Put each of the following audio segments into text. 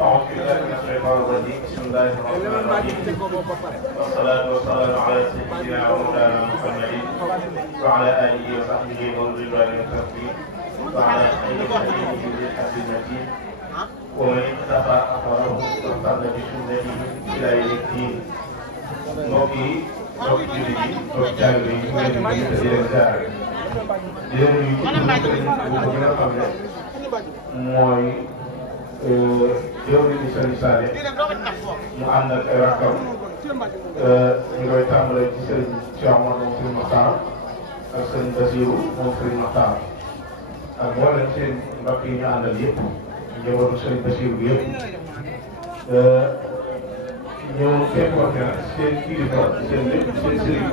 أعوذ بالله من الشيطان الرجيم بسم الله الرحمن الرحيم والصلاة والسلام على سيدنا ومولانا محمد وعلى آله وصحبه والرضوان والتوفيق وعلى خير خليله بالحب المتين ومن اقتفى أثره واستنى بسنته إلى يوم الدين. mbokk yi mbokk jullit yi mbokk taalibe yi ñu ngi leen di leen ziar di leen nuyu ci sëriñ bu nga xam ne mooy jëwriñu Sëriñ Saale mu ànd ak ay rakkam ñu koy tàmbalee ci sëriñ Cheikh moom Sëriñ Maxtaar ak sëriñ Basiru moom Sëriñ Maxtaar ak mboolem seen mbokk yi ñu àndal yëpp njabootu sëriñ Basiru bi yëpp ñëw fekkoon ne nag seen kilifa seen lépp seen sëriñ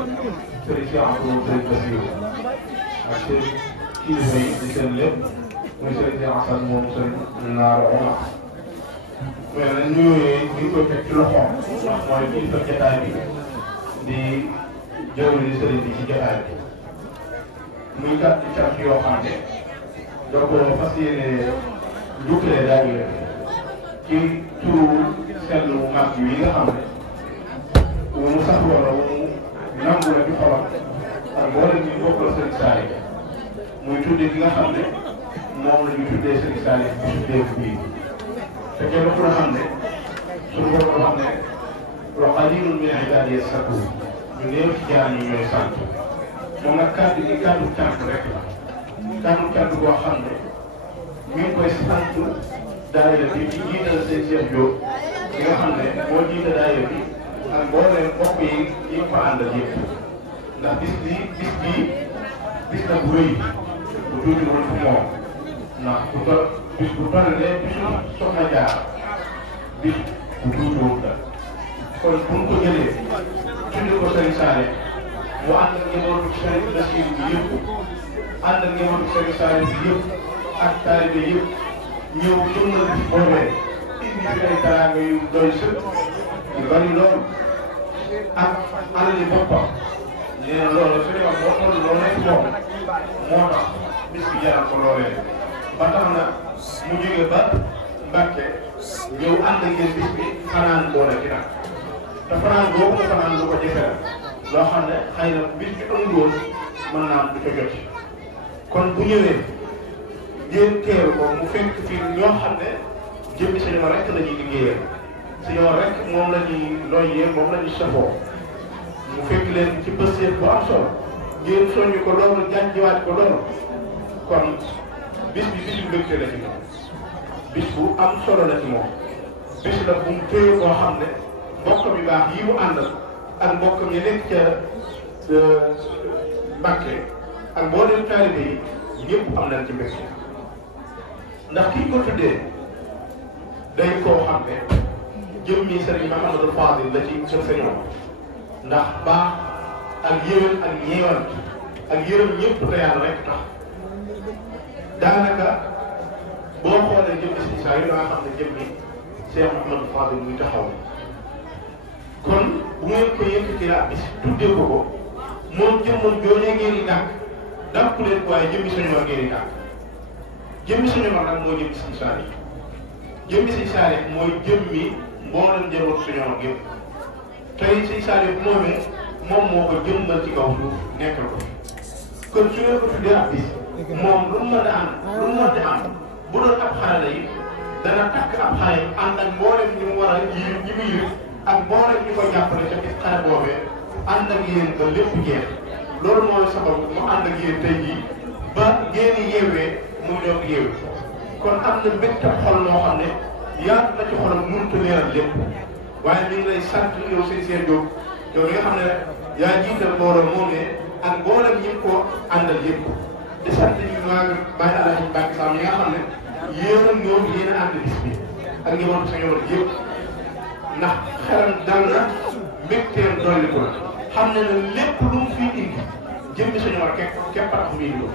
sëriñ Cheikh Amadou Sëriñ Basiru ak seen kilifa yi di seen lépp muy sëriñ Cheikh Assane moom sëriñ Naar Omar mais nag nuyoo yooyu ñu ngi koy teg ci loxoom ndax mooy kilifa jotaay bi di jëwriñu sëriñ bi ci jotaay bi muy kàddu cant yoo xam ne doo ko fas yéene njukkale daal ci turu seetlu mag yi nga xam ne mu sax wala mu nangu la ci xolam ak mboolem ñu bokk la Sëriñ Saali muy tuddee ki nga xam ne moom la ñu tuddee Sëriñ Saali bi tuddee bii te kenn ku la xam ne suñu borom wax ne wa qaliilun min ibaadiya shakuur ñu néew ci jaam yi ñooy sant moom nag kàddu gi kàddu cant rek la kàddu cant boo xam ne ñu ngi koy sant daayira bi ci jiital seen Cheikh Diop ki nga xam ne moo jiite daayira bi ak mboolem mbokk yi ko àndal yëpp ndax bis la bu rëy bu tuuti woon fu moom ndax bis bu toll ne bisu Soxna Jaara bis bu tuuti woon la kon bu ñu ko jëlee tuddee ko Sëriñ Saale mu ànd ak njabootu Sëriñ Basiru bi yëpp ànd ak njabootu Sëriñ Saale bi yëpp ak taalibe yëpp ñëw jëmmal ci boobee indi fi ay teraanga yu doy sëkk yu bari lool ak alali boppam nee na loolu su dee boo toll loolu nekk moom moo tax bis bi jaral ko loolee ba tax na mu jóge ba Mbàkke ñëw ànd ak yéen bis bi fanaan boole ci nag te fanaan boobu nga fanaan lu ko jafe la loo xam ne xëy na bis bi amul woon mën naa am du ko jot kon bu ñëwee ngeen teeru ko mu fekk fii ñoo xam ne jëmmi Sëñ Omar rek la ñuy liggéeyal Sëñ Omar rek moom la ñuy loyyee moom la ñuy safoo mu fekk leen ci bëseet bu am solo ngeen soññu ko loolu jànjiwaat ko loolu kon bis bi bisu mbégte la ci moom bis bu am solo la ci moom bis la bu mu téye koo xam ne mbokkam yu baax yi mu àndal ak mbokkam yi nekk ca Mbàkke ak mboolem taalibe yi ñëpp am nañ ci mbégte ndax kii ko tuddee day koo xam ne jëmmi Sëriñ Mahamadou Fadil la ci kër Sëriñ Omar ndax baax ak yéwén ak ñeewant ak yërëm ñëpp te yàlla rek tax daanaka boo xoolee jëmmi si saa yi da nga xam ne jëmmi Cheikh Mahamadou Fadil muy taxaw kon bu ngeen ko yëkkatee ak bis tuddee ko ko moom jëmmoon jooñee ngeen di dàkk dàkku leen waaye jëmmi Sëriñ Omar ngeen di dàkk jëmmi Sëñ Omar nag mooy jëmmi Sëñ Saali jëmmi Sëñ Saali mooy jëmmi mboolem njabootu Sëñ Omar gépp tey Sëñ Saali bu moomee moom moo ko jëmbal ci kaw suuf nekkal ko kon su ngeen ko tuddee ab bis moom lu mu mën a am lu mu mën a am bu doon ab xarala yi dana takk ab xare ànd ak mboolem ñi mu war a ñi mu yëg ak mboolem ñi ko jàppale ca bis xare boobee ànd ak yéen ba lépp jeex loolu mooy sabab mu ànd ak yéen tey jii ba ngeen di yeewee muy doog yeewu kon am na mbégte xol loo xam ne yaatu na ci xolam mënut a leeral lépp waaye ñu ngi lay sant yow sëñ Cheikh Diop yow li nga xam ne yaa jiital mbooloo moom ne ak mboolem ñi ko àndal yëpp di sant ñu waa Baye Alaaji Mbacke Sam yi nga xam ne yéen a ñoom yéen a ànd bis bi ak njabootu Sëñ Omar yëpp ndax xelam dal na mbégteem dolli ko la xam ne ne lépp lu mu fii indi jëmmi Sëñ Omar képp tax mu indi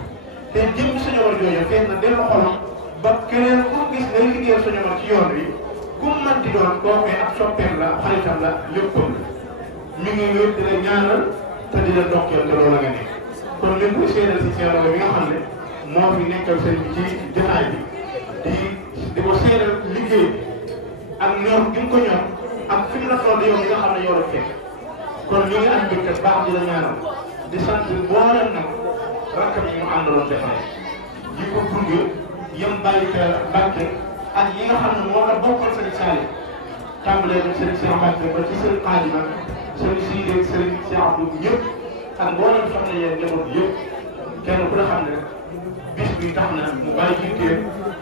te jëmmi Sëñ Omar jooju fees na dellu xolam ba keneen ku gis ngay liggéeyal Sëñ Omar ci yoon wi ku mu mënti doon koo koy ab soppeem la xaritam la léppam la ñu ngi wér di la ñaanal te di la ndokkeel te loolu nga nekk kon li nga koy seedal si seen bi nga xam ne moo fi nekkal sëñ bi ci jotaay bi di ko seedal liggéey ak ñor gi mu ko ñor ak fi mu la toll yow mi nga xam ne yow la fekk kon ñu ngi am mbégte baax di la ñaanal di sant booleem nag rakkam yi mu àndaloon defare yi ko gunge yem bàyyi teel Mbàkke ak yi nga xam ne moo la bokkal Serigne Saliou tàmbalee ba Serigne Cheikh Mbacke ba ci Serigne Xaalima Serigne Sidé Serigne Cheikh Abdou ñëpp ak mboolem soxna yeen njaboot yëpp kenn ku ne xam ne bis bi tax na mu bàyyi yitteem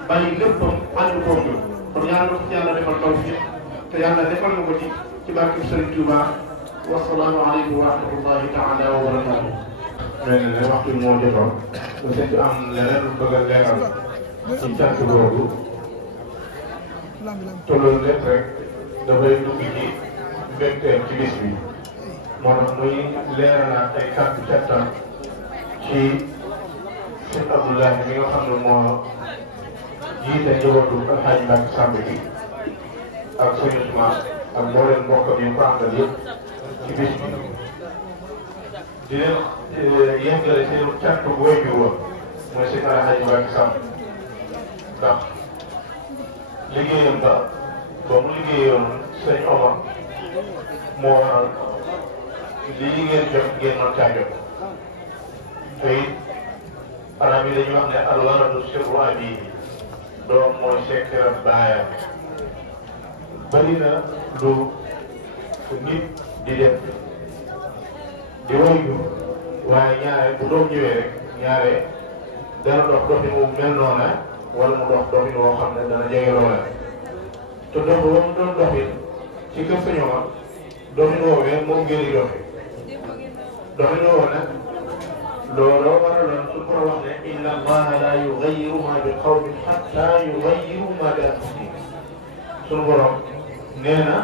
bàyyi léppam ànd koog ñu kon yàlla na ko ci yàlla defal tawfiq te yàlla defal na ko ci barke Serigne Touba wasalaamu aleykum wa rahmatullahi taala wa barakatuh. mel ne waxtu bi moo jotoon ba sëñ bi am leneen lu bëgg a leeral ci cant boobu te loolu lépp rek dafay dugg ci mbégteem ci bis bi moo tax muy leeralaat ay kàddu cantam ci sëñ Abdoulahi mi nga xam ne moo jiite njabootu Alxaaji Mbàkke Samb bi ak sëñ Ousmane ak mbooleem mbokkam yi ko àndal yëpp ci bis bi di leen yëngale seen cant bu wéy bi woon mooy sëñ Alxaaji Mbàkke Samb ndax liggéeyam ba mu liggéeyoon sëñ Omar moo waral lii ngeen jot ngeen mën caa jot te it arab yi dañuy wax ne alwaladu sirru abiihi doom mooy sekkeram baayam bari na lu nit di def di woyu waaye ñaare bu doom ñëwee rek ñaare dana dox doxin mu mel noona wala mu dox doxin woo xam ne dana jege loola te dox ba mu doon doxin ci kër Sëñ Omar doxin woowee moom ngeen di doxee doxin woowu nag looloo waraloon su ko wax ne inna allaha la yughayyiru ma bi qawmin hatta yughayyiru ma bi anfusihim suñu borom nee na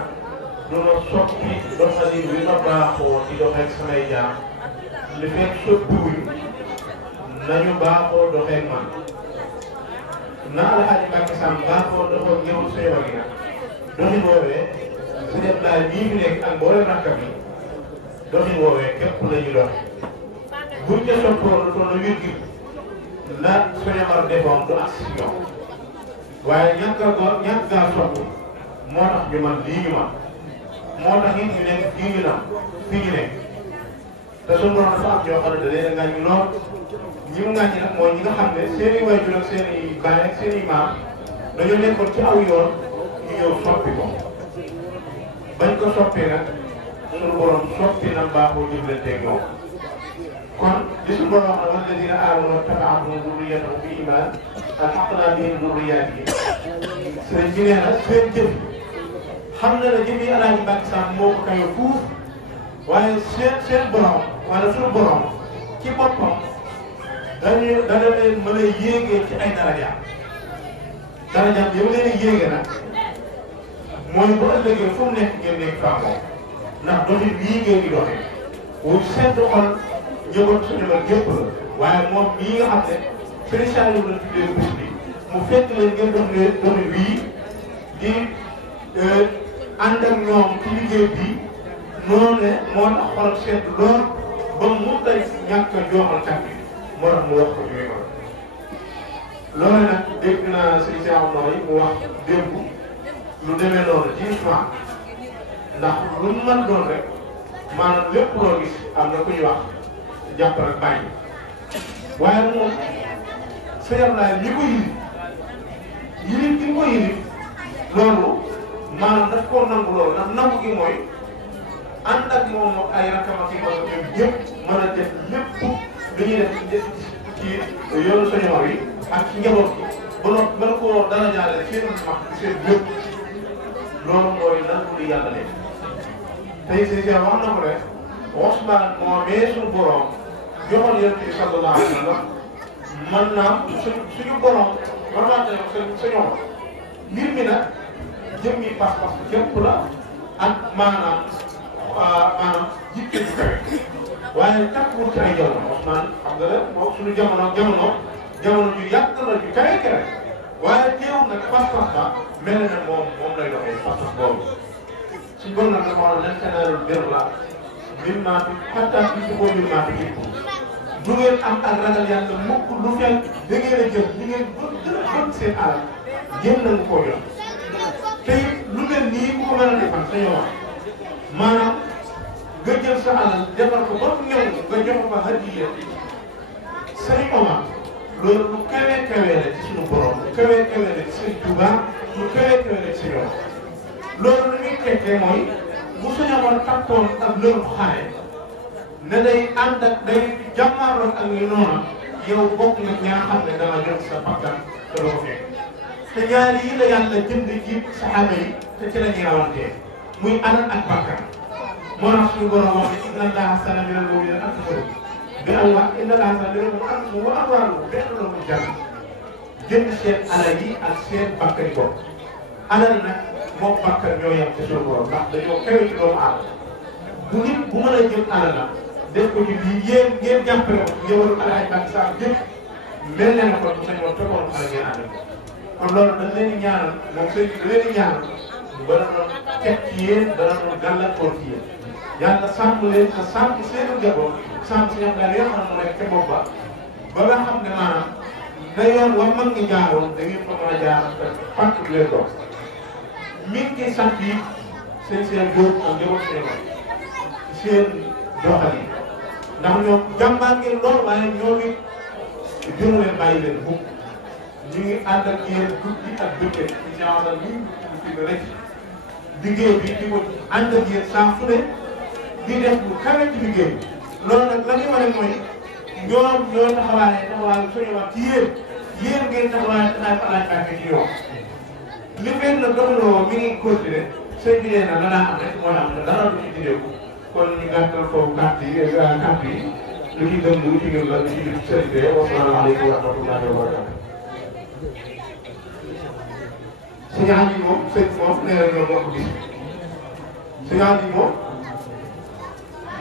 du ma soppi doxalin wi ma baaxoo di doxeeg samay jaam li fekk soppiwuñ nañu baaxoo doxeeg man na Alxaaji Mbàkke Samb baaxoo doxoo ñëw seewa gi nag doxin woowee su def daal ñii fi nekk ak mboolem rakkam yi doxin woowee képp la ñu doxe buñ ca soppoon lu toll wirgil la Sëñ Omar defoon du ak si ñoom waaye ñàkk gaa soppi moo tax ñu man lii ñu man moo tax it ñu nekk fii ñu nam fii ñu nekk te suñu borom dafa am ñoo xam ne da leen a ngàññi lool ñi mu ngàññi nag mooy ñi nga xam ne seen i waajur ak seen i baay ak seen i maam dañoo nekkoon ci aw yoon ñu ñëw soppi ko bañ ko soppee nag suñu borom soppi na baaxoo jëflanteeg ñoom kon li suñu borom wax na walladina aamanu wattabaatuhum zurriyatuhum bi iman alhaqna bihim zurriyatihim sëriñ bi nee na seen jëf xam na ne jëf yi Alaaji Mbàkke Samb moo ko kayo fuuf waaye seen borom wala suñu borom ci boppam dana leen mën a yéegee ci ay daraja yow leen a yéege nag mooy bu ëllëgee fu mu nekk ngeen nekk faa moom ndax doxin bii ngeen di doxee wu sedd xol njëboot suñu la gépp la waaye moom mii nga xam ne spécial la tuddee bés bi mu fekk leen ngeen doxin bii di ànd ak ñoom ci liggéey bi noonu ne moo tax xolam sedd lool ba mu day ñàkk a joomal kat bi moo tax mu wax ko ñuy ko loolu nag dégg naa sëñ Cheikh Nooy mu wax démb lu demee noonu ci histoire ndax lu mu mën doon rek maanaam lépp loo gis am na ku ñuy wax jàpp rek bàyyi waaye moom sëñ Ablaye ñi ko yilif gi ko yilif loolu maanaam daf koo nangu loolu ndax nangu gi mooy ànd ak moom ay rakkam ak i mag ñoom ñëpp mën a def lépp lu ñuy def ci yoonu Sëñ Omar yi ak ci njaboot bi ba noppi mën koo dara jaaree seen mag seen lépp loolu mooy nangu li yàlla def tey si wax na ko rek Ousmane moo mee suñu borom joxoon Yonent bi sallallahu alayhi wa sallam man naam suñu borom man wante Sëñ Omar mbir mi nag jëm yi pas-pas képp la ak maanaam jitte bu kawe waaye takkuwul ci ay jamono Ousmane xam nga ne moom suñu jamono ju yàgg la ju kawe kawe waaye teewul nag pas-pas ba mel na moom lay doxee pas-pas boobu suñ bon nag dafa war a lan tanaalul birra mimmaa hattaa tunfiquu mimmaa tuhibbuun du ngeen am ak ragal yàlla mukk lu fekk da ngeen a jël li ngeen gën a bëgg seen alal ngeen nangu koo jox te it lu sañoo wax maanaam nga jël sa alal defar ko ba mu ñëw nga jox ko hadiya Sëñ Omar loolu lu kawee kawee la ci suñu borom lu kawee kawee la ci Sëñ Tuubaa lu kawee kawee la ci Sëñ Omar loolu lu muy tekkee mooy bu Sëñ Omar takkoon ak lëru xare ne day ànd ak day jàmmaarloon ak ñu noonu yow bokk nga ñaa xam ne danga jot sa bakkan te doo ko fekk te ñaari yi la yàlla jënd ci saxaaba yi te ci la ñuy rawantee muy alal ak bakkan moo tax suñu borom wax ne inna Allaha stara minal mu'minina anfusahum bi Allah inna Allaha stara minal mu'minina anfusahum wa amwaalahum bi anna lahumul janna jënd seen alal yi ak seen bakkan yi bopp alal nag moom bakkan ñoo yem ci suñu borom ndax dañoo kawe ci doomu aadama bu nit bu mën a jël alal la def ko ci lii yéen ngeen jàppale ko njëwalu alaay Mbàkke Saar yëpp mel na ne kon bu sañoon toppoon xale ngeen ànd kon loolu dañ leen di ñaanal moom sëñ bi da leen di ñaanal dana doon teg ci yéen dana doon gàllankoor ci yéen yàlla sàmm leen te sàmm seen njaboot sàmm si ñoom daal yoo xam ne rek ca bopp ba nga xam ne maanaam da yoon wa mag ñi jaaroon da ngeen ko mën a jaar te fàttali leen doon mi ngi ciy sant yi seen góor ak njaboot seen doxalin ndax ñoom jàmbaar ngeen lool waaye ñoom it jëmu leen bàyyi leen bu ñu ngi ànd ak yéen guddi ak bëccëg ci genre ñu rek liggéey bi di ko ànd ak yéen saa su ne di def lu kawe ci liggéey loolu nag la ñu wane mooy ñoom ñoo taxawaayu suñu wax ci yéen ngeen taxawaayu alaaj ci yoon li fekk na doxaloo mi ngi continuer sëñ bi nee na la daa am rek moo am ne dara du ci dindeeku kon ñu gàttal foofu kàtt yi lu ci gën lu ci gën la lu ci gën sëriñ wasalaamaaleykum wa rahmatullahi wa barakatuh sëñ Andi moom sëñ moom nee na ñoo bokk gis sëñ Andi moom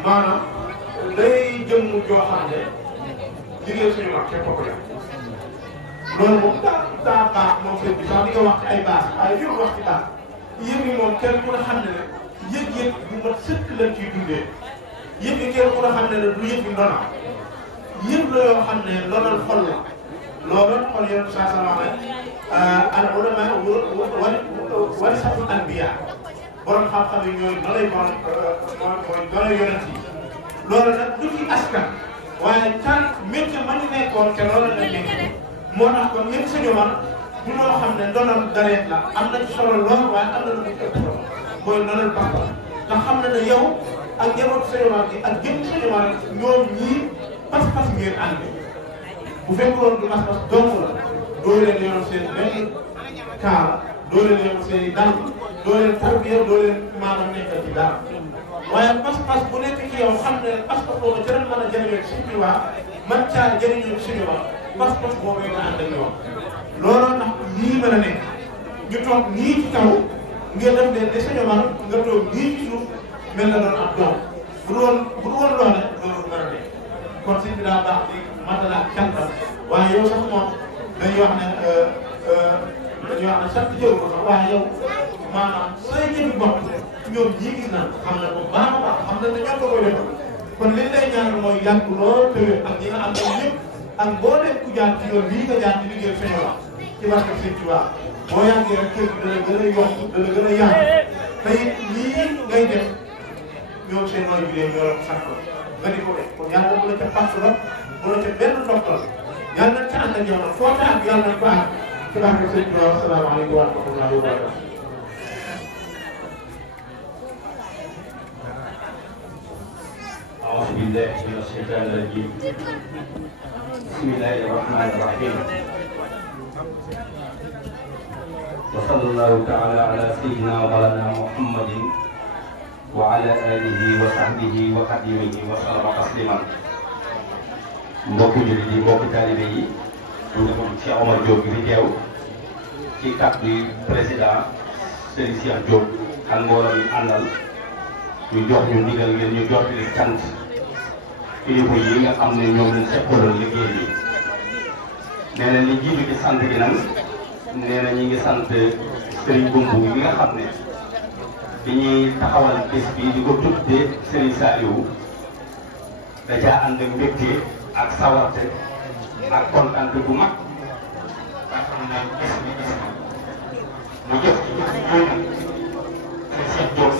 maanaam day jëmm joo xam ne liggéey suñu mag képp ko def loolu moom daa baax moom sëñ bi sax di nga wax ci ay baax waaye fi mu wax ci baax yëpp yi moom kenn ku ne xam ne yëg-yëg bu mat sëkk lañ ciy dundee yëpp yi kenn ku ne xam ne du yëpp yi ndona yëpp la yoo xam ne ndonal xol la loolu xol yoon saa sa wax ne al ulama warisatul anbiya borom xam-xam yi ñooy doonay borom mooy doonay yonent yi loolu nag du ci askan waaye can métier ma ñu nekkoon te loolu la nekk moo tax kon ñëpp sañu man du loo xam ne ndonal dareet la am na ci solo lool waaye am na lu muy ëpp solo mooy ndonal papa ndax xam na ne yow ak njabootu sañu man gi ak jëm sañu man ñoom ñii pas-pas ngeen ànd bu fekkoon du pas-pas dong la doo leen yoroon seen benn kaala doo leen yoroon seen i dàll doo leen tarbiya doo leen maanaam nekkal ci dara waaye pas-pas bu nekk ci yow xam ne pas-pas boobu ca mën a jëriñoo ci suñu waa man caa jëriñoo ci suñu waa pas-pas boobu nga ànd ak ñoom looloo tax lii mën a nekk ñu toog nii ci kaw ngeen def leen de suñu war nga toog nii ci suuf mel na doon ab doom bu dul woon loole loolu du mën a nekk kon si bi daa baax di matala ak cantam waaye yow sax moom dañuy wax ne sant jëw ko sax waaye yow maanaam say jëfi bopp ñoom ñii gis na xam na bu baax a baax xam na ne ñoo ko koy defal kon li lay ñaanal mooy yàgg lool tëwee ak ñi nga am ak ñëpp ak boo dem ku jaar ci yoon bii nga jaar ci liggéey suñu wax ci barke Sëñ Tuubaa boo yàggee rek kër gi dana gën a yokk dana gën a yaatu te it lii ngay def ñoom seen nooy bi ñoo la ko sant nga di ko def kon yàlla bu la ca pàcc la bu la ca benn ndoxtal yàlla na ca ànd ak yow nag foo ca ak yàlla na ko àgg ci barke Sëñ Tuubaa asalaamaaleykum wa rahmatullahi wa barakatuh أعوذ بالله من الشيطان الرجيم بسم الله الرحمن الرحيم وصلى الله تعالى على سيدنا ومولانا محمد وعلى آله وصحبه وخديمه وسلم تسليما mbokki jullit yi mbokki taalibe yi ñu ngi ko ci Omar Diop bi fi teew ci kàddu yi président Serigne Cheikh Diop ak mbooloo mi àndal ñu jox ñu ndigal ngeen ñu jottali cant kilifa yi nga xam ne ñoom lañ seqaloon liggéey bi nee na li jiitu ci sant gi nag nee na ñi ngi sant Serigne Goumbu bi nga xam ne bi ñuy taxawal bés bi di ko tuddee Serigne Saliou da caa ànd ak mbégte ak sawarte ak kontaan bu mag nga xam ne bés bi mu jëf ci ñoom Serigne Cheikh Diop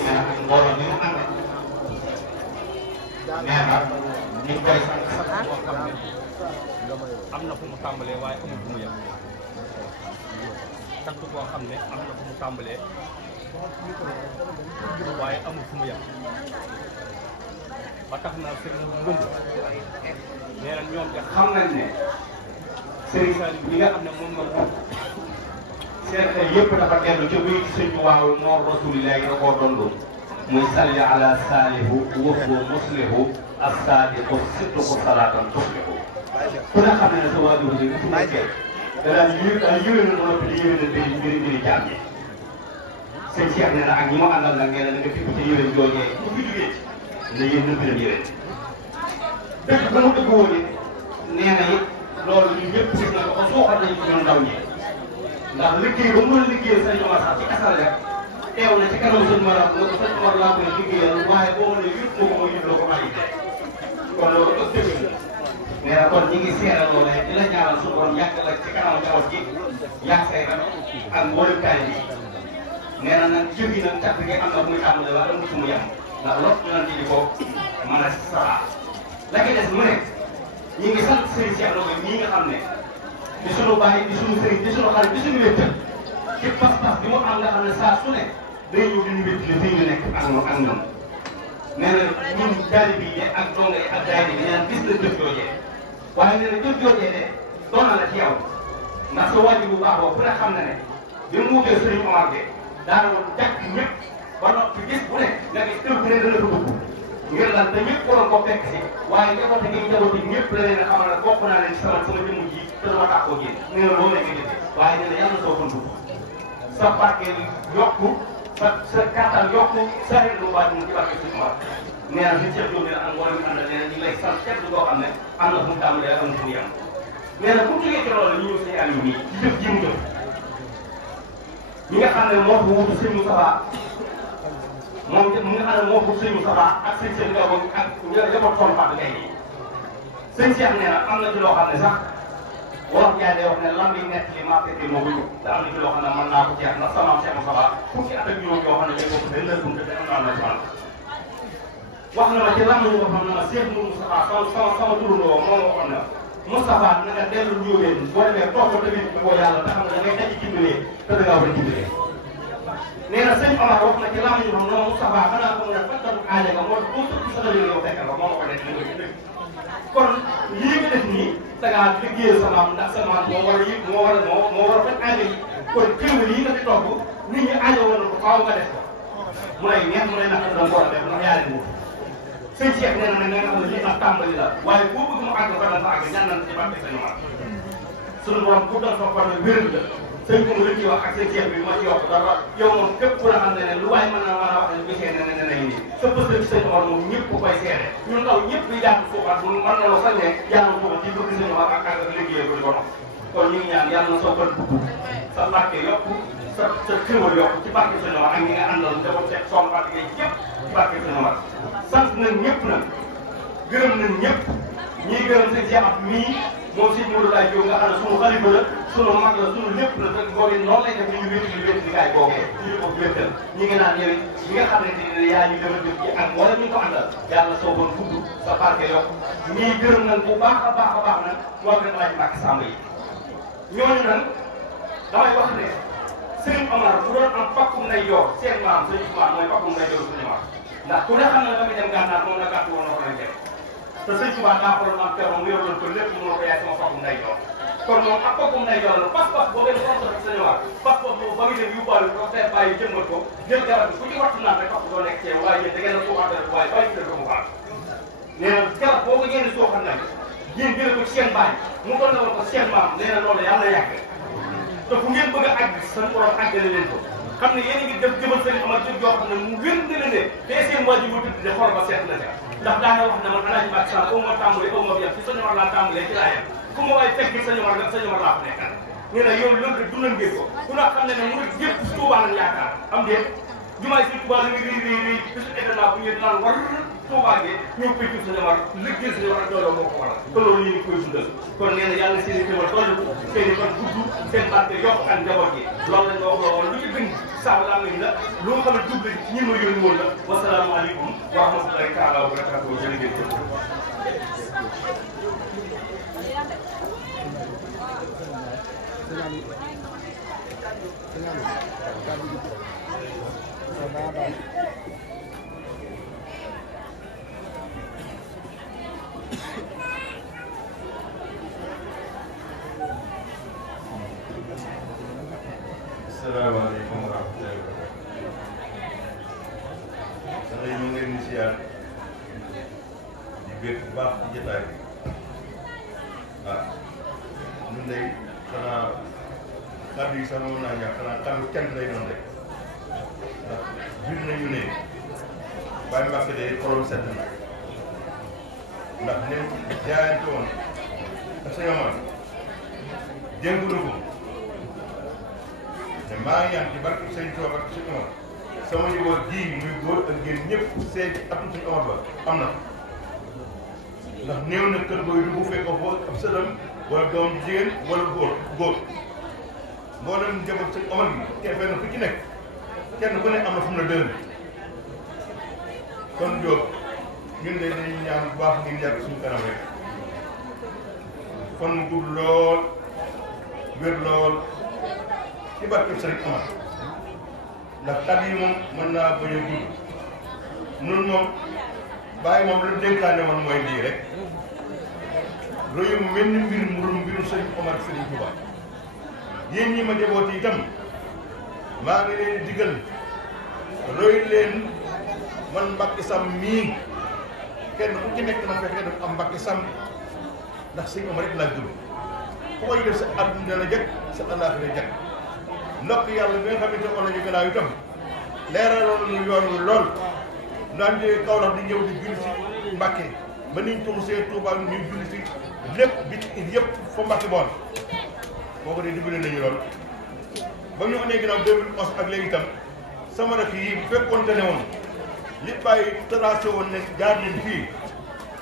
nee na ñu ngi koy sant boo xam ne am na fu mu tàmbalee waaye amul fu mu yem sant boo xam ne am na fu mu tàmbalee waaye amul fu mu yem ba tax na sëriñ Ngumb nee na ñoom de xam nañ ne sëriñ Saliou bi nga xam ne moom nga moom seen xel yëpp dafa dellu ca wéy ci sëñ waaw noor rasulillahi da koo doon muy salli ala saalihu wa huwa muslihu as-saadiqu sidqu salaatan tuslihu ku ne xam ne ne sa waajur yi fu nekkee da daan yéwénal ba noppi di yéwénal mbiri jaam yi sëñ Cheikh nee na ak ñi ma àndal nag nee na nga fi ca yéwén joojee bu fi jugee na yéen na mbiram yéwén dëgg ba mu dëgg woon it nee na it loolu ñun ñëpp gis na ko ba suuxal nañu ci ñun ndaw ñi ndax liggéey ba mu mën a liggéeyal sëñ Omar sax ci asal rek teew na ci kanam sëñ Omar nga ko sëñ Omar laa koy liggéeyal waaye boo mën a yëpp moo ko mooy yëpp la ko bàyyi kon loolu ëpp dëgg la nee na kon ñi ngi seeral loolu di la ñaanal suñu borom yàgg la ci kanam njaboot gi yàgg say ram ak mboolem kaay bi nee na nag jëf yi nag càtt gi am na fu muy tàmbalee waaye amul fu mu yem ndax loolu ñu naan di ko mën a saxaar la koy des mu ne ñi ngi sant sëriñ Cheikh Lo ñii nga xam ne di sunu baay di sunu sëriñ di sunu xarit di sunu wéttal ci pas-pas bi mu am nga xam ne saa su ne day ñëw di ñu wéttali fii ñu nekk ak ñoom nee na ñun taalibe yi ak donga yi ak daayira bi neen gis na jëf joojee waaye nee na jëf joojee de doon na la ci yow ndax sa waajur bu baax boobu ku ne xam na ne bi mu wutee sëriñ Omar de daana woon jàkk ñëpp ba noppi gis bu ne nga gis kër bu ne dana ko dugg ngir lan te ñëpp waroon ko fekk si waaye njaboot gi ñëpp la leen a xamal ne bokk naa leen ci sama jëmm ji te dama tàkkoo génn nee na loolu la nga jëfee waaye nee na yàlla soo fan dugg sa barke yokku sa kattan yokku sa xel lu baax mu ci barke suñu mar nee na suñu Cheikh Diop nee na am wala ñu àndal nee na ñu ngi lay sant képp koo xam ne am na fu mu tàmbalee am na fu mu yem nee na bu mu jógee ci loolu ñu ñëw si Aliou nii ci jëf ji mu jëf ñi nga xam ne moo ko wutu sëñ Moustapha moom mi nga xam ne moo ko sëñ Moustapha ak sëñ Cheikh Diop ak njaboot tool Fatou Gueye yi sëñ Cheikh nee na am na ci loo xam ne sax wolof Ndiaye day wax ne lam bi nekk li marché bi moo ko yóbbu te am na ci loo xam ne mën naa ko jeex ndax sama Cheikh Moustapha fukki at ak juróom yoo xam ne ñooy bokk benn lël bunte te am naa la ci man wax na ma ci lam ñu xam ne ma Cheikh Moustapha sama turandoo moo waxoon na Moustapha na nga dellu njóobeen boo demee toog ko tamit ko yàlla te xam ne da ngay daj dimbalee te da ngaa war a dimbalee nee na sëñ Omar wax na ci lam ñu xam ne Moustapha xanaa ko mu ne fattatu aaja nga moo tax boo tëdd sa dëgg yow fekk la moo ma ko nekk kon lii nga def nii da ngaa liggéeyal sa maam ndax sa maam moo war a yëg moo war a faj aajo yi kon kéwél yi nga fi togg nit ñi aajo woon na ko faaw nga def ko mu lay neex mu lay naqari da nga ko war a def ndax yaa leen wut sëñ Cheikh nee na nag nga xam ne lii ak tàmbali la waaye boo bëgg mu àgg fa dana fa àgg ñaan nañ ci barke sa ñëwaat suñu borom bu dal fa farne wéral la sëñ ko mu li ci wax ak sëñ Cheikh bi ma ci yokk dara yow moom képp ku la xam ne lu waay mën a wax ne gisee ne ne nañ nii sa bës la ci sëñ Omar moom ñëpp koy seere ñun ndaw ñëpp di jàpp foofaat mën na loo sañ ne yàlla na ci bëgg sëñ Omar ak liggéey ko di ko dox kon ñu ngi ñaan yàlla na soo ko dugg sa barke yokk sa xéwal yokk ci barke sëñ Omar ak ñi nga àndal dafa teg soom barke yëpp ci barke sëñ Omar sant nañ ñëpp nag gërëm nañ ñëpp ñii gërëm sëñ Cheikh mii moom si Modou Laye Diop nga xam ne sunu xalifa la sunu mag la sunu lépp la te góor yi noonu lay def ñu wéet di gaay boogee ñu ko wéttal ñi ngi naan yow ñi nga xam ne yaa ñu dem a jëf ci ak wala ñu ko àndal yàlla soo bon gudd sa barke yokk ñii gërëm nañ bu baax a baax nag waa gën laaj Mbàkke Sàmb yi ñooñu nag damay wax ne Serigne Omar bu doon am fakkum nay yor seen maam sëñ Ousmane mooy fakkum nay yor suñu maam ndax ku ne xam ne damay dem gànnaar moom la gàtt woon na ko lañ def te sëñ Tuubaa daa xool maam Thierno mu yoroon ko lépp mu ko yaay sama fakkum nay yor kon moom ak fakkum nay yor la pas-pas boo gën a soxla ci sëñ Omar pas-pas boobu ba muy dem yóbbaale ko fee bàyyi jëmbat ko jël garab bi ku ci wattu naan rek fakku doo nekk ci yow waaye yéen da ngeen a suuxante rek waaye bàyyi ko mu baax nee na garab boo ko ñeenti suuxan nag yéen jëlee ko ci seen baay mu doon na ko seen maam nee na loolu yàlla yàgg te fu ngeen bëgg a àgg seen borom àggale leen ko xam ne yéen a ngi def jëmal sëriñ Omar jëf joo xam ne mu wér na leen ne tey seen waajur bu tëdd de xool ba seet na ca ndax daana wax ne man Alaaji Mbàkke Sall au ma tàmbalee au ma yem ci sëñ Omar laa tàmbalee ci laa yem fu ma waay fekk sëñ Omar nag sëñ Omar laa ko nekkal nee na yow loolu rek dundal ngeen ko ku na xam ne ne mu yëpp Tuubaa lañ yaakaar am déet jumaay si Touba la rii bisu événement bu ngeen naan war Touba gi ñëw koy jub suñu war liggéey suñu war ak doole moo ko waral te loolu ñu ngi koy dundal kon nee na yàlla seen i xéwal toll seen i fan gudd seen barke yokk ak njaboot gi loolu lañ wax loolu lu ci gën saa laa ngañ la lu nga xam ne jublu ñi ma yónni woon la wasalaamaaleykum wa rahmatullahi taala wa barakatuh jërëjëf asalaamaaleykum wa rahmatullahi wa barakatuh. Sax ñu ngi leen di siyaar di bég bu baax ci jotaay bi ñun day xanaa kàddu yi sax moom naa ñàkk xanaa kàddu kenn lay doon rek ndax biir nañu ne Baye Mbacke de xolam sedd na ndax ne jaayante woon ak sa yomal dénk na ko te maa ngi ñaan ci barke sëñ Tuuba ak sëñ Omar sama njaboot ji muy góor ak jigéen ñëpp seet ci atum sëñ Omar ba am na ndax néew na kër booy du bu fekkoo foofu ab sëram wala doom jigéen wala góor mboolem njaboot sëñ Omar bi kenn fenn fu ci nekk kenn ku ne am na fu mu la dëgër kon Diop ñun de dañuy ñaan bu baax ngeen yàgg suñu kanam rek kon mu gudd lool wér lool ci barke Sëriñ Omar ndax kàddu yi moom mën naa bañ a gudd nun moom bàyyi moom la dénkaane woon mooy lii rek royu mu mel ni mbirum Sëriñ Omar ak Sëriñ Touba yéen ñi ma jaboot yi itam maa ngi leen di digal roy leen man Mbacke Sam mii kenn ku ci nekk na fexe def am Mbacke Sam ndax Sëriñ Omar rek laa gëm ku koy def sa àdduna la jag sa àllaaxira jag ndokk yàlla bi nga xamante ne nañu gannaaw itam leeraloon ñu yoon wi lool naan jógee Kaolack di ñëw di julli si Mbacke ba niñ tuxu see Touba ñuy julli si lépp bi ci indi yëpp fa Mbacke bool boobu de dimbali nañu lool ba ñu amee ginnaaw 2011 ak léegi itam sama rakk yi bu fekkoonte ne woon li bàyyi tracé woon ne jaar leen fii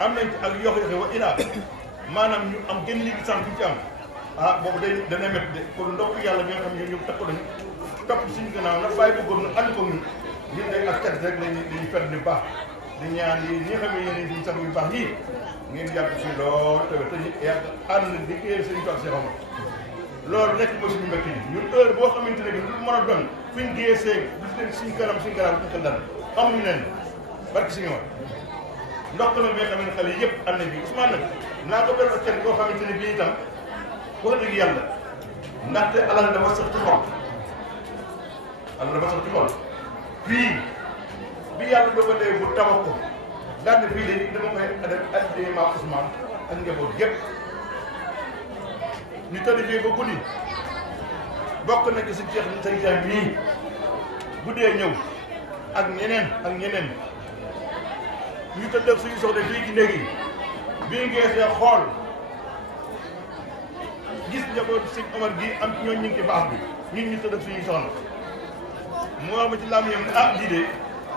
am nañ ci ak yox-yoxe wa ila maanaam ñu am gën liggéey sant ci am boobu day dana métti de kon ndokk yàlla bi nga xam ne ñoom takku nañu topp suñu gannaaw nag bàyyi bëggoon na ànd ko ñun day ak cat rek dañuy fet di baax di ñaan yi ñi nga xam ne yéen suñu sang yu baax yii ngeen yàgg fii lool tamit te ñu yàgg ànd di kiyee suñu toog see xama loolu rek mooy suñu mbokk yi ñun heure boo xamante ne bi lu mën a doon fuñ giyee seeg du leen suñu kanam ko dal amuñu leen barki suñu war ndokk nag bi nga xam ne xale yi yëpp ànd nañ bi Ousmane nag naa ko benn kenn koo xamante ne bii itam wax dëgg yàlla ndaxte alal dafa sax ci xol alal dafa sax ci xol fii bi yàlla dogalee bu tabax ko daal ne fii léegi dama koy def addee maa Ousmane ak njaboot yëpp ñu tëdd fii ba guddi bokk na ci si ceex ni say jaay mii guddee ñëw ak ñeneen ñu tëdd suñu soxla fii ci néeg yi bii ngeesee xool gis njabootu sëñ Omar gi am ci ñooñu ñu ngi ci baax bi ñun ñu tëdd suñuy soxna moo ma ci laam yam ne lii de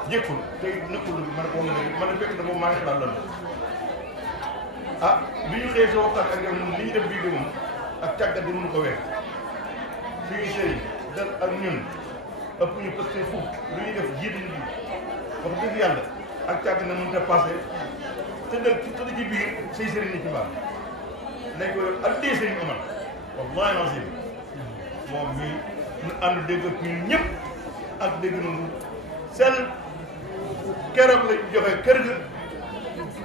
jékkul tey nëkkul man ko man a fekk na moom maa ngi xalaat lan bi ñu xëyee soo waxtaan ak ñoom li ñu def bii de moom ak càggat di mënu ko weer suñuy sëy dal ak ñun ëpp ñu pëste foofu lu ñuy def jiitu ñu wax dëgg yàlla ak càgg na mënut a passé tëdd ci biir say sëriñ ni ci mbaax nañ ko addee Sëriñ Omar wallahi lazim moom mii ñu ànd dégg ak ñun ñëpp ak dégg nañu seen keroog lañ joxe kër ga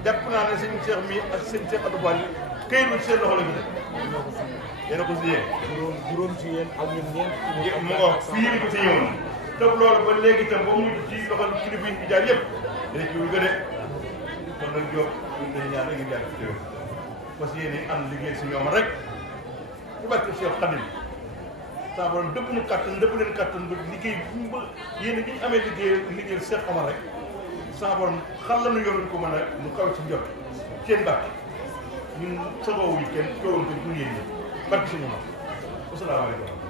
jàpp naa ne sëñ Cheikh mii ak sëñ Cheikh Abdou Fall këyit bi seen loxo la ñu def yéen a ko si yéen juróom ci yéen ak ñun ñeent mu nga fii ni ko si ñëwoon te loolu ba léegi itam ba mujj ci loxo kilifa yi jaar yëpp dana ci wugga de kon nag Diop ñun dañu ñaan rek ñu jàng fi teew parce que yéen ànd liggéey si ñoom rek bu barke Cheikh Khadim saa borom dëpp ñu kattan dëpp leen kattan ba liggéey ba yéen bi ñu amee liggéey Cheikh Omar rek saa borom xam la nu yoon ko mën a mu kaw ci njot seen bàkk ñun sagoowu yi kenn coowal ko ñu yéen ñi barke si ñoom asalaamaaleykum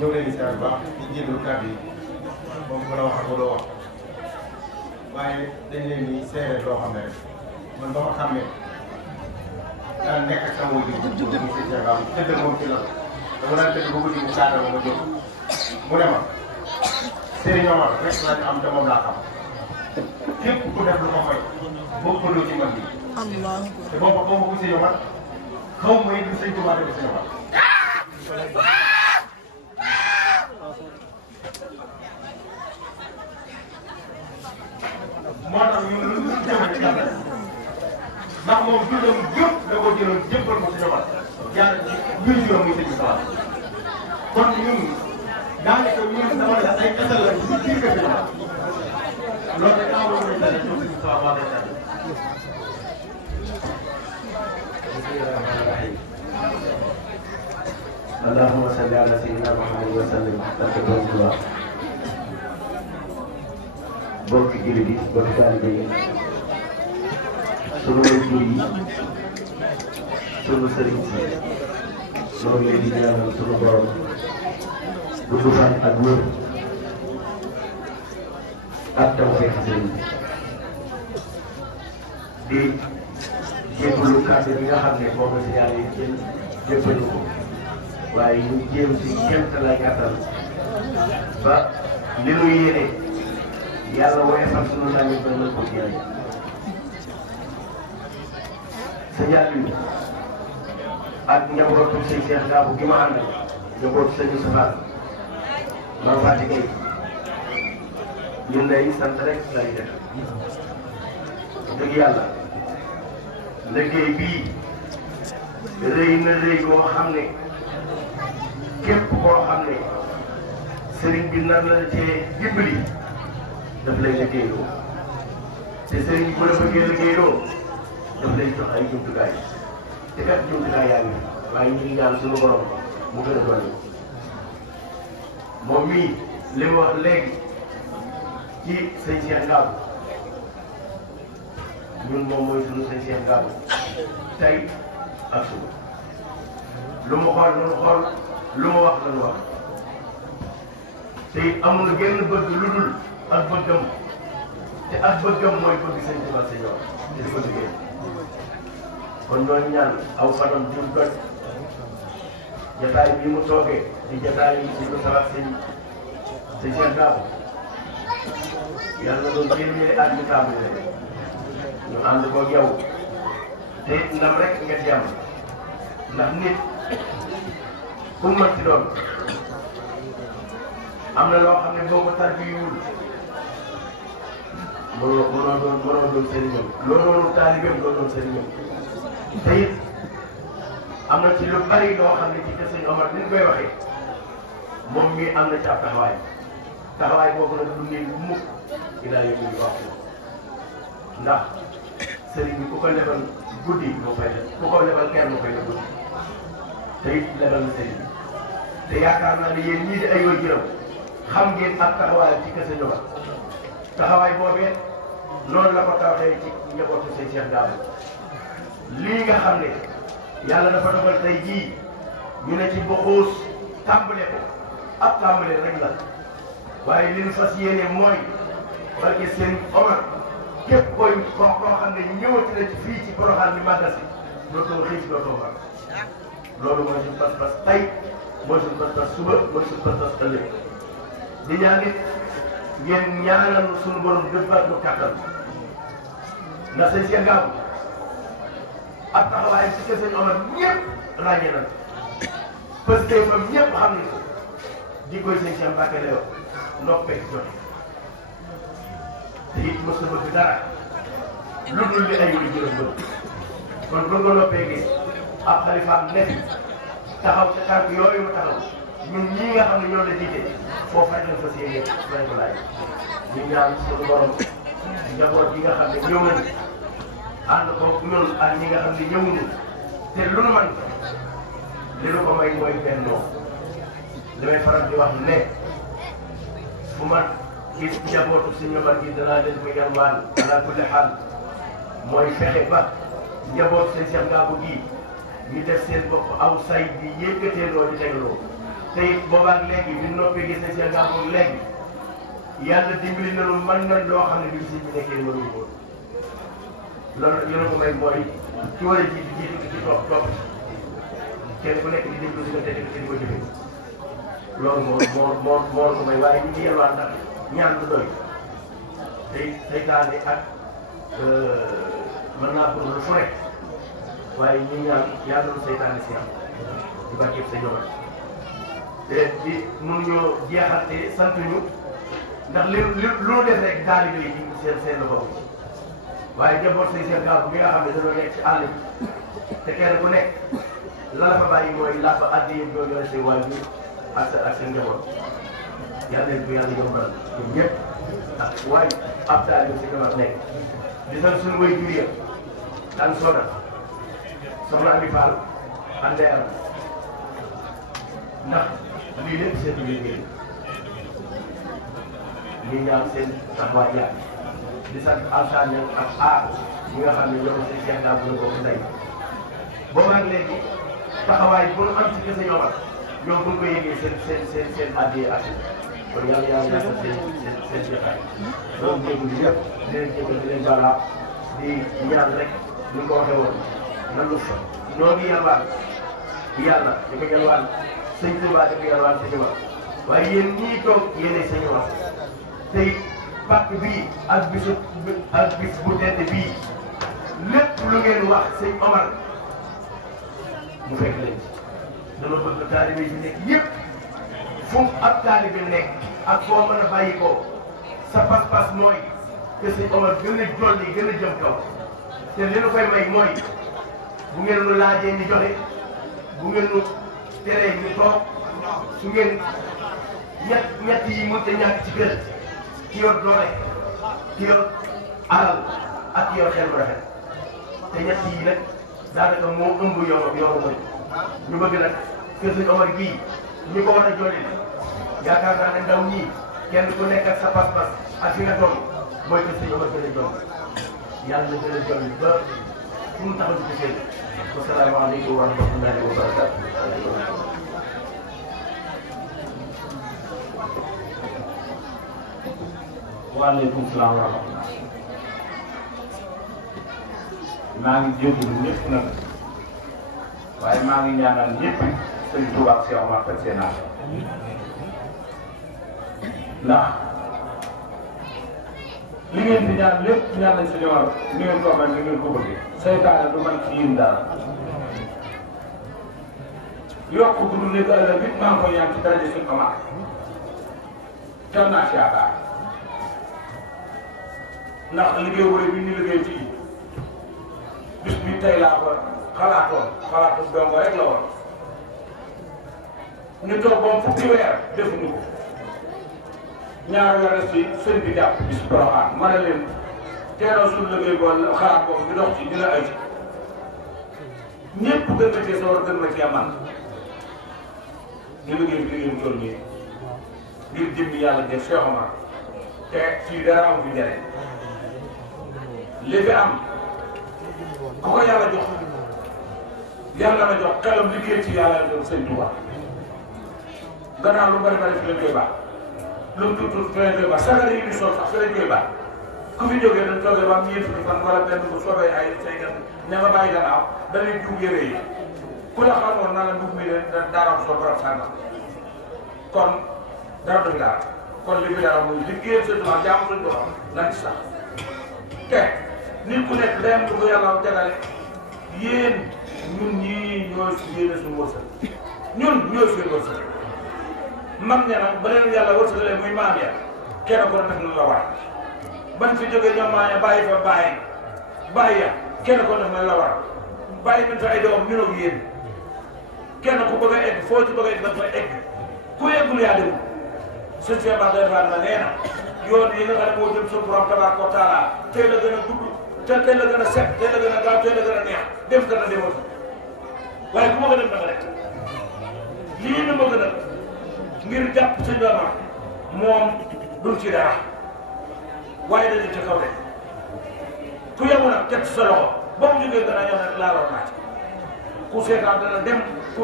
ñoo leen di seetlu bu baax di jégalu kàddu yi moom mën a wax ak loo wax waaye dañ leen di seere loo xam ne rek man ba ma xàmmee daan nekk ak sama wujj bu mu si jeexam tëdd moom ci la dama daan tëdd ba guddi mu kaata ma jóg mu ne ma Serigne Omar rek laa ñu am te moom laa xam képp ku def lu ko fay bokkuloo ci man bi te boobu boobu Serigne Omar xaw ma it lu Serigne Touba def Serigne Omar moo tax ñu lu jëm ci yàlla ndax moom dundam yëpp da ko jëloon jëppal ko si ñoom yàlla ci ñun juróom muy sëñ Moustapha kon ñun daanaka ñun dama ne ay kasal la ci biir kër gi loolu rek amoon nañu dara ci sëñ Moustapha waa day dara. allahumma salli ala sayyidina Muhammad wa sallim barke borom Tuubaa bokki jullit yi bokki taalibe yi sunu waajur yi sunu sëriñ si ñoo ngi leen di ñaanal sunu borom gudd fan ak wér ak tawfeex sëriñ bi di jégalu kàddu bi nga xam ne moom la si yàlla yi jël jëppal ko waaye ñu jéem si kéem lay gàttal ba li nu yéene yàlla woyofal sunu nañu ba mën ko jëriñ sa njàllu ak njabootu sëñ Cheikh Gabou gi ma àndal njabootu sëñ Moustapha Mame Faty Gueye ñun lay sant rek lay def dëgg yàlla liggéey bii rëy na rëy boo xam ne képp koo xam ne sëriñ bi nar la cee dimbali daf lay liggéeyloo te sëriñ bi bu la bëggee liggéeyloo daf lay jox ay jumtukaay te kat jumtukaay yaa ngi waaye ñu ngi ñaan suñu borom mu gën a dolli moom mii li mu wax léegi ci sëñ Cheikh Gabou ñun moom mooy suñu sëñ Cheikh Gabou tey ak suba lu mu xool lu mu xool lu mu wax la ñu wax te it amul genn bëgg lu dul ak bëggam te ak bëggam mooy bëgg sëñ Tuubaa sëñ wax te di ko liggéey kon ñooñu ñaan aw fanam jur doj jataay bi mu toogee di jataay yi si lu salat sëñ Cheikh Gabou yàlla doon téeméeri at ñu tàmbali ñu ànd koog yow te it ndam rek nga ci am ndax nit ku mu mën ci doon am na loo xam ne boo ko tarbiwul mënoo doon sëriñam loo doon taalibeem loo doon sëriñam te it am na ci lu bari loo xam ne ci kër sëñ Omar ni ñu koy waxee moom mii am na ci ab taxawaay boobu nag du nii lu mukk ilaa yëngu ñu wax ndax sëriñ bi ku ko lebal guddi moo koy def ku ko lebal kenn moo koy def guddi te it lebal na sëriñ bi te yaakaar naa ne yéen ñii di ay yoo jërëm xam ngeen ak taxawaayam ci kër sëñ Omar taxawaay boobee noonu la ko taxawee ci njabootu sëñ Cheikh Gabou lii nga xam ne yàlla dafa dogal tey jii ñu ne ci boxoos tàmbale ko ab tàmbale rek la waaye li ñu fas yéene mooy barke seen Omar képp koy koo xam ne ñëwati na ci fii ci Porokhane bi màggal si dootoo xiif dootoo mar loolu mooy suñu pas-pas tey mooy suñu pas-pas suba mooy suñu pas-pas ëllëg di ñaan it ngeen ñaanal suñu borom dëbbaat lu kàttan ndax sëñ Cheikh Gabou ak taxawaay si kër sëñ Omar ñëpp ràññee nañ parce que moom ñëpp xam nañ ko di koy sëñ Cheikh Mbacke lay wax noppee joxe te it mos na bëgg dara lu dul li ay wuli juróom bëgg kon bu nga noppee gis ab xalifaam nekk taxaw ca tànk yooyu mu taxaw ñun ñii nga xam ne ñoo la jiite foofu rek lañ fas yéene lañ ko laaj ñu ñaan suñu borom njaboot yi nga xam ne ñëw nañu ànd ko ñun ak ñi nga xam ne ñëwuñu te lu nu man li nu ko may mooy bennoo li may faral di wax ne fu ma gis njabootu si ñoom gi danaa leen ko yalwaan ala kulli xaal mooy fexe ba njaboot seen Cheikh Ngabou gii ñu def seen bopp aw say bi yëkkateeloo di tegloo te it boobaag léegi bi noppee gis seen Cheikh Ngabou léegi yàlla dimbali na lu mën na loo xam ne bi si bi nekkee mënuñu ko loolu li ko may mooy ci war a jiitu jiitu ci topp kenn ku nekk di déglu di ko teg di ko jëfee loolu moo ko may waaye ñu ngi yelwaan ndax ñaan du doy tey seytaane ak mën naa ko lu fu rek waaye ñi ñaan yàlla na seytaane si am di barkeeb sa jomal te di mun ñoo jeexal te sant ñu ndax lu def rek taalibe yi ñu seen loxo bi waaye njaboot say Cheikh Ngabou bi nga xam ne dañoo nekk ci àll bi te kenn ku nekk la la fa bàyyi mooy la fa addi yëpp doo yore say waajur ak seen njaboot yàlla leen ko yàlla yombal ñun ñëpp ak waaye ab taalibe si nga nekk di sant suñu way jur ya daan soda soxna Ami Fall andeeram ndax lii lépp seen liggéey ñi ñaan seen taxawaay yaa di sant alsane ak aar ñi nga xam ne ñoo ko seen Cheikh Ngabou la ko tey boobu nag léegi taxawaay bu nu am ci kese yomal ñoom bu ñu ko yëgee seen addiya ak kon yàlla yàlla seen jotaay loolu jéegul yëpp di leen jégal di leen balaa di ñaan rek ñu ko waxee woon nan lu fa noo ngi yalwaan yàlla di ko yalwaan sëñ Touba di ko yalwaan sëñ Omar waaye yéen ñii toog yéenay sëñ Omar tey pàcc bii ak bis bu tedd bii lépp lu ngeen wax sëñ Omar mu fekk leen ci dama bëgg taalibe yi nekk yëpp fu ab taalibe nekk ak foo mën a bàyyi ko sa pas-pas mooy que sëñ Omar gën a jolli gën a jëm kaw te li nu koy may mooy bu ngeen nu laajee ni joxe bu ngeen nu teree ñu toog su ngeen ñett yi mënut a ñàkk ci kër ki yor doole ki yor alal ak ki yor xel bu rafet te ñett yi nag daanaka moo ëmb yoonu mooy ñu bëgg nag kër sëñ Omar gii ñi ko war a jolli yaakaar naa ne ndaw ñii kenn ku nekk ak sa pas-pas ak fi nga toll mooy kër sëñ Omar gën a jolli yàlla na gën a jolli ba fu mu taxaw ci seen wasalaamaaleykum wa rahmatullahi wa barakatuh. waaleykum salaam wa rahmatulah. maa ngi jégalu ñëpp nag waaye maa ngi ñaanal ñëpp sëñ Touba ak Cheikh Omar fekk seen ndax li ngeen di ñaan lépp ñaan nañ si ñëwal ni ngeen ko mel ni ngeen ko bëggee. seytaane du man ci yéen dara yokk bu dul nekk ëllëg it maa ngi koy ñaan ci daraja suñ Omar kenn naa si yaakaar ndax liggéey wala bi ñu liggéey fii bis bi tey laa ko xalaatu dongo rek la woon ñu toog ba fukki weer defuñu ko ñaar weer si sëñ bi jàpp bis Porokhane ma ne leen teeloo suñu liggéey boobu xalaat boobu di dox ci dina ay ñëpp gën na cee sawar gën na cee man ñu liggéey bi liggéey bu toll nii ngir jëmmi yàlla def Cheikh Omar te fii dara am fi njëriñ li fi am ku ko yàlla jox yàlla na jox xelam liggéey ci yàlla doon sëñ Touba gannaaw lu bari bari fi leen koy baax lu mu tuut tuut fi leen koy baax sagari yi di sol sax fi leen koy baax ku fi jógee dañ toogee ba am ñeent fukki fan wala benn bu soobee ay say gan ña nga bàyyi gannaaw dañuy jug yére yi ku la xamoon na la mbub mi de daaram sol barab sàngam kon dara du fi dara kon li fi dara muy liggéeyal sëñ Touba jaamu sëñ Touba lan ci sax te nit ku nekk day am lu ko yàlla jagale yéen ñun ñii ñooy yéene suñu wërsëg ñun ñooy suñu wërsëg mag ña nag ba leen yàlla wërsëgalee muy maam ya kenn ko def na la war ban fi jógee ñoom maa ya bàyyi fa bàyyi ya kenn ko def na la war bàyyi nañ fa ay doom ñu ak yéen kenn ku bëgg a egg foo ci bëgg a egg dafa egg ku yeggul yaa dem sëñ Cheikh Ba Dóor Fall la nee na yoon yi nga xam ne moo jëm sa borom tabaaraka wa taala tey la gën a gudd te tey la gën a set tey la gën a gaaw tey la gën a neex dem kat na demoon waaye ku ma ko dem da nga rek lii na ma gën a ngir jàpp sëñ Ba moom duñ ci dara waaye dañu ca kaw rek ku yemu nag teg sa loxo ba mu jógee gën a ñëw nag laaloon naa ci ku seetaan dana dem ku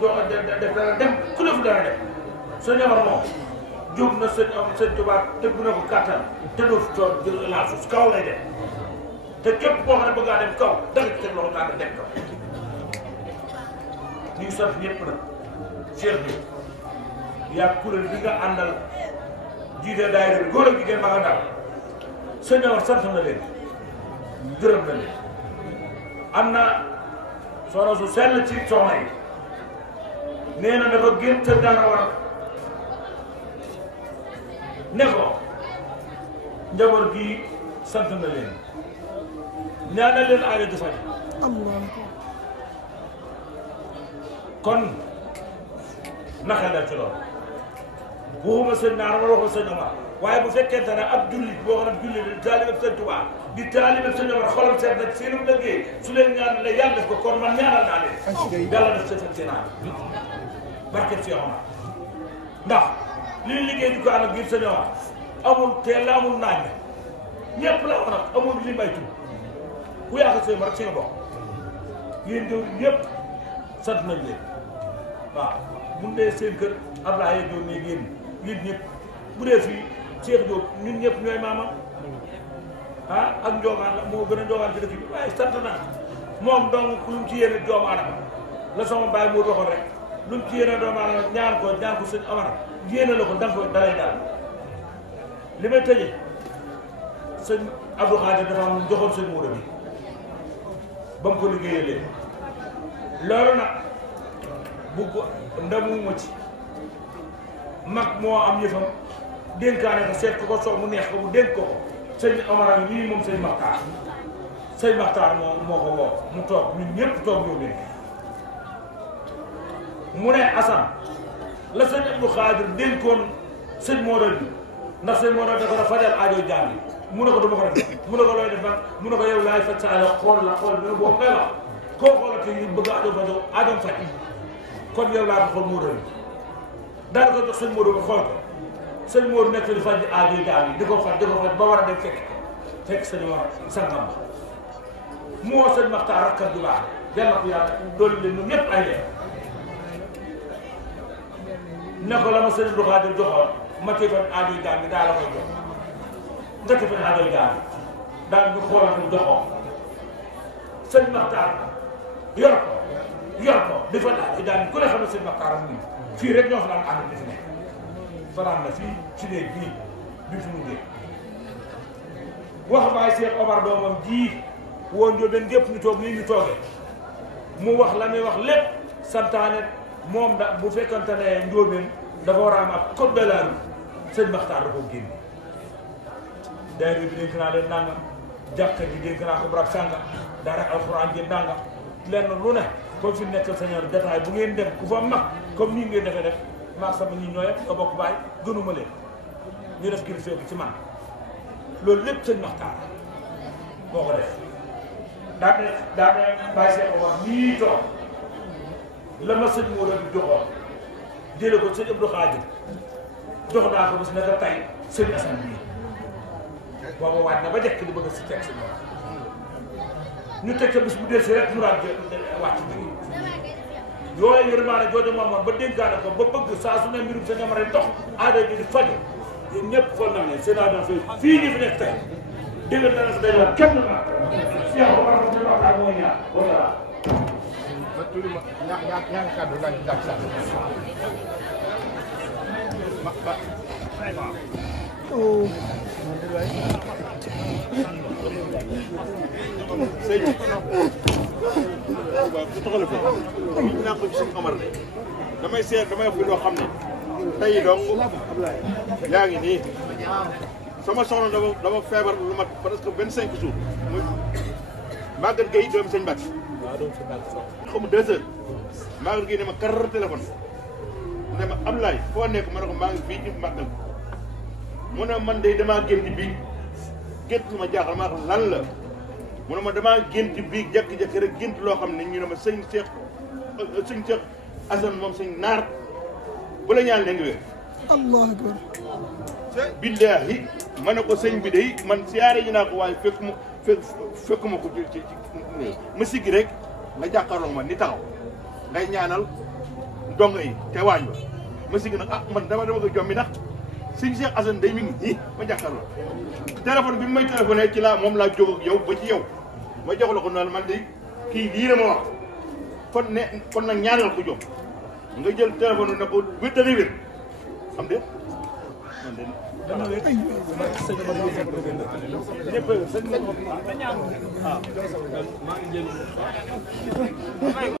jox def dana dem ku def dana dem sa ñamar moom jóg na sëñ Tuubaa tëgg na ko kàttan te doo fi toog jël laal suuf kaw lay dem te képp koo xam ne bëgg ngaa dem kaw danga ci teg loxo ngaa dem kaw ñu ngi sant ñëpp nag Cheikh bi yaa kuréel bi nga àndal jiite daayira bi góor ak jigéen ma nga ndaw sëñ ñamar sant na leen gërëm na leen am na soxna su sell ci soxna yi nee na dafa gën te dara war ne ko njaboot gi sant na leen ñaanal leen aajo di faj kon naka dal ci loolu waxuma sëñ naar ma waxuma sëñ Omar waaye bu fekkente ne ab jullit boo xam ne jullit di taalibe sëñ Tuubaa di taalibe sëñ Omar xolam seet na seenu dëggee su leen ñaan la yàlla def ko kon man ñaanal naa leen yàlla def seen naan barke Cheikh Omar ndax li ñu liggéey di ko ànd ak biir sëñ Omar amul teel la amul naaj ñëpp la wax amul li may tudd ku yaakaar sëñ Omar rek si nga bokk yéen jëw ñëpp sant nañ leen waaw mun dee seen kër Ablaye doon ne génn yéen ñëpp bu dee fii Cheikh Diop ñun ñëpp ñooy maama ak njogaan la moo gën a njogaan ci dëkk bi waaye sant naa moom donc lu mu ci yéene doomu adama la sama baay moo waxoon rek lu mu ci yéene doomu adama ñaan ko sëñ Omar yéene la ko danga ko dalay daal li may tëjee sëñ Abdou Khadir dafa am joxoon sëñ Moura bi ba mu ko liggéeyee leen loolu nag bu ko ndamuma ci mag moo am yëfam dénkaane ko seet ko soog mu neex ko mu dénk ko sëñ Omar ak nii moom sëñ Maxtaar moo ko woo mu toog ñun ñëpp toog ñëw leen mu ne Assane la sëñ Abdou Khadir dénkoon sëñ Modou bi ndax sëñ Modou dafa la fajal aajo jaam yi mu ne ko dama ko def mu ne ko looy def nag mu ne ko yow laay faj sa aajo xool la xool bi ne boobu ngay wax koo xoolati yi bëgg aajo fajo aajo faj kon yow laa ko xool Modou bi daal ko jox sëñ Modou ba xool ko sëñ Modou nekk di faj aajo jaam yi di ko faj ba war a dem fekk sëñ war sangam ba mu woo sëñ Maxtaar rakkam ju baax yàlla ko yàlla doolu leen ñoom ñëpp ay leen ne ko la ma sëñ Abdou Khadir joxoon ma teefoon aajo jaam bi daa la koy jox nga teefoon aajo jaam bi daal ñu xoolal ko joxoo sëñ Maxtaar yor ko di fa aajo jaam bi ku ne xam ne sëñ Maxtaar am nii fii rek ñoo fa daan ànd di fi nekk fanaan na fii ci néeg bii bi fi mu nekk wax baay Cheikh Omar doomam ji woo Njóobeen gépp ñu toog nii ñu toogee mu wax la muy wax lépp santaane moom da bu fekkante ne Njóobeen dafa war a am ak code de la rue sëñ Maxtaar da koo génn daayira bi dénk naa leen nangam jàkka ji dénk naa ko barab sànga daara alxuraan ji nangam lenn lu ne comme fi nekk sañoon détail bu ngeen dem ku fa mag comme nii ngeen defee def maag sama ñi ñooy nga bokk baay gënuma leen ñu def kilifa bi ci man loolu lépp sëñ Maxtaar moo ko def daane bàyyi Cheikh Omar nii toog la ma sëñ Modou bi joxoon jële ko sëñ Abdou Khadir jox naa ko bés naka tay sëñ Assane bii booba waaj na ba jekk di bëgg si teg si moom ñu teg ca bés bu dee si rek mu daan wàcc bi yooyu yërmaane jooju moomoon ba dénkaane ko ba bëgg saa su ne mbirum sëñ Omar dox aada bi di faju yéen ñëpp xool na ne seen aada fii ñu fi nekk tey dégg na la si day wax kenn na Cheikh Omar ko ñu waxtaan mooy ñaar wala ba tuuti ma ñaari kàddu laaj ci sax sëñ waaw bu taxale fa ñu naa ko ci sëñ Omar de damay seet damay wax loo xam ne tey dong yaa ngi nii sama soxna dama feebar lu mat presque 25 jours muy Maguette Gueye doomu sëñ Mbacke. waaw doomu sëñ Mbacke. xam nga 2 heures Maguette Gueye ne ma kar téléphone dama Ablaye foo nekk ma ne ko maa ngi fii ci màggal mu ne man de damaa gént bii gént lu ma jaaxal maa xam lan la mu ne ma damaa gént bii jékki-jékki rek gént loo xam ne ñu ne ma sëñ Cheikh Assane moom sëñ naar bu la ñaan leen ngi wér allahu akbar billaahi ma ne ko sëñ bi day man siyaare ji naa ko waaye fekk ma ko ci ma siggi rek nga jàkkaarloo ma ni taxaw ngay ñaanal ndongo yi te waañ ba ma siggi nag ah man dama ko jommi ndax sëñ Cheikh Assane day mi ngi nii ma jàkkaarloo téléphone bi may téléphoné ci laa moom laa jóg ak yow ba ci yow ma jox la ko noonu man de kii lii la ma wax kon nag ñaanal ko jom nga jël téléphone ne ko wér dana wér xam de man de dana wér ñëpp sëñ waaw maa ngi jël